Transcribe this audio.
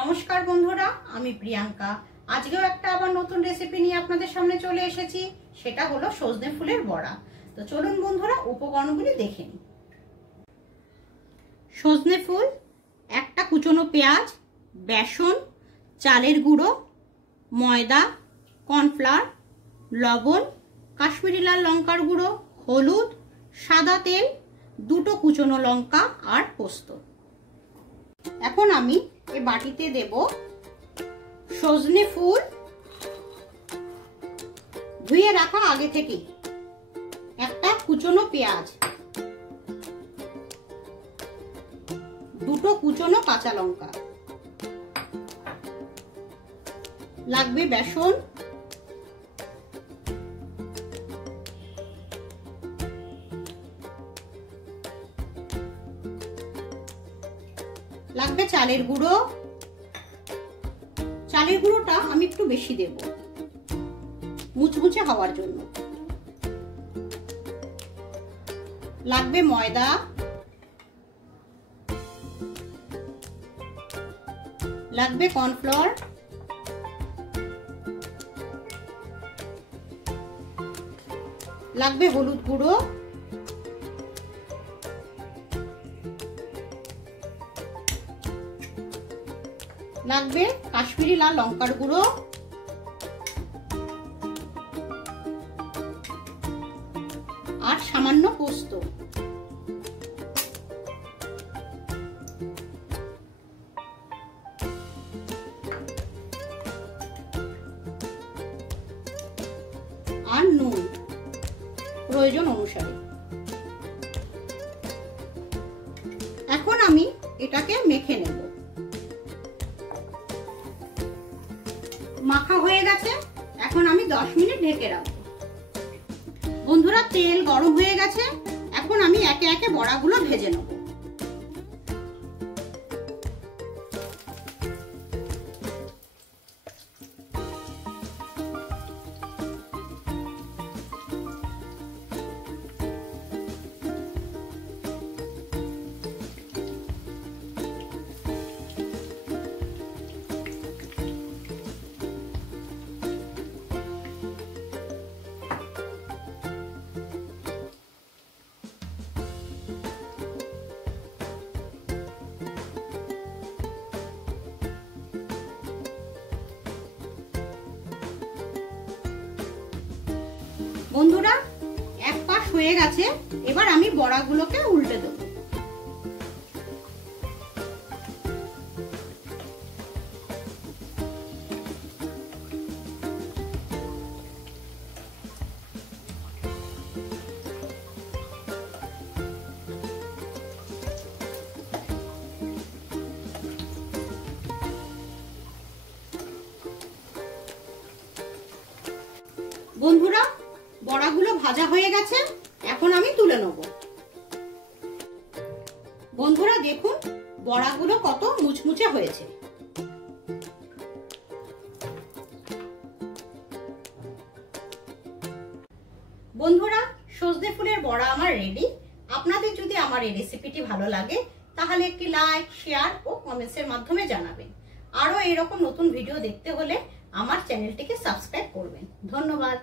নমস্কার বন্ধুরা, আমি প্রিয়াঙ্কা। আজকেও একটা আবার নতুন রেসিপি নিয়ে আপনাদের সামনে চলে এসেছি। সেটা হলো সজনে ফুলের বড়া। তো চলুন বন্ধুরা, উপকরণগুলি দেখে নিই। সজনে ফুল, একটা কুচনো পেঁয়াজ, বেসন, চালের গুঁড়ো, ময়দা, কর্নফ্লাওয়ার, লবণ, কাশ্মীরি লাল লঙ্কার গুঁড়ো, হলুদ, সাদা তেল, দুটো কুচনো লঙ্কা আর পোস্ত। এখন আমি এই বাটিতে দেব সজনে ফুল ধুয়ে রাখা আগে থেকে, একটা কুচনো পেঁয়াজ, দুটো কুচনো কাঁচা লঙ্কা, লাগবে বেসন, লাগবে চালের গুঁড়ো। চালের গুঁড়োটা আমি একটু বেশি দেব মুচমুচে হওয়ার জন্য। লাগবে ময়দা, লাগবে কর্নফ্লাওয়ার, লাগবে হলুদ গুঁড়ো, লাগবে কাশ্মীরি লাল লঙ্কার গুঁড়ো, আর সামান্য পোস্ত। আর নুন প্রয়োজন অনুসারে। এখন আমি এটাকে মেখে নেব। মাখা হয়ে গেছে, এখন আমি 10 মিনিট ঢেকে রাখবো। বন্ধুরা, তেল গরম হয়ে গেছে, এখন আমি একে একে বড়াগুলো ভেজে নেব। বন্ধুরা, এক পাশ হয়ে গেছে, এবার আমি বড়াগুলোকে উল্টে দেব। বন্ধুরা, বড়াগুলো ভাজা হয়ে গেছে, এখন আমি তুলে নেব। বন্ধুরা দেখুন, বড়াগুলো কত মুচমুচে হয়েছে। বন্ধুরা, সজনে ফুলের বড়া আমার রেডি। আপনাদের যদি আমার এই রেসিপিটি ভালো লাগে তাহলে একটি লাইক, শেয়ার ও কমেন্টসের মাধ্যমে জানাবেন। আরো এরকম নতুন ভিডিও দেখতে হলে আমার চ্যানেলটিকে সাবস্ক্রাইব করবেন। ধন্যবাদ।